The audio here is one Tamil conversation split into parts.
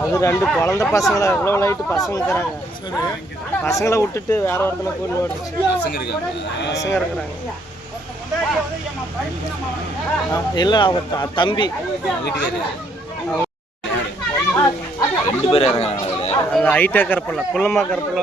அது ரெண்டு குழந்தை பசங்களை எவ்வளோ லைட்டு பசங்க இருக்கிறாங்க. பசங்களை விட்டுட்டு வேற ஒருத்தனை கூண்டு ஓடிச்சு பசங்க இருக்காங்க. பசங்க இருக்கிறாங்க. இல்ல அவங்க த- தம்பி. ரெண்டு பேர் இறங்குறாங்க. அந்த ஹைட்டா கருப்பில்ல குள்ளமா கருப்பில்ல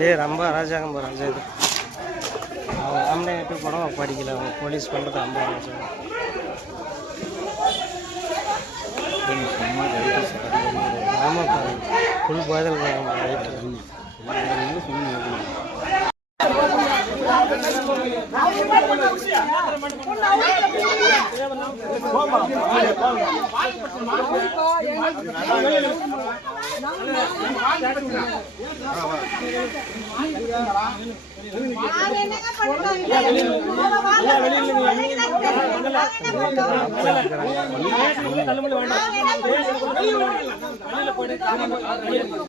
ஏய். ரொம்ப அராஜகம் ராஜா இது அவங்க ஆம்லேட்டு படம் படிக்கல. அவங்க போலீஸ் பண்ணுறது ரொம்ப அராஜகம் ஆமாம் ஃபுல் போதில் ரைட்டு வெளியில போயிட்டு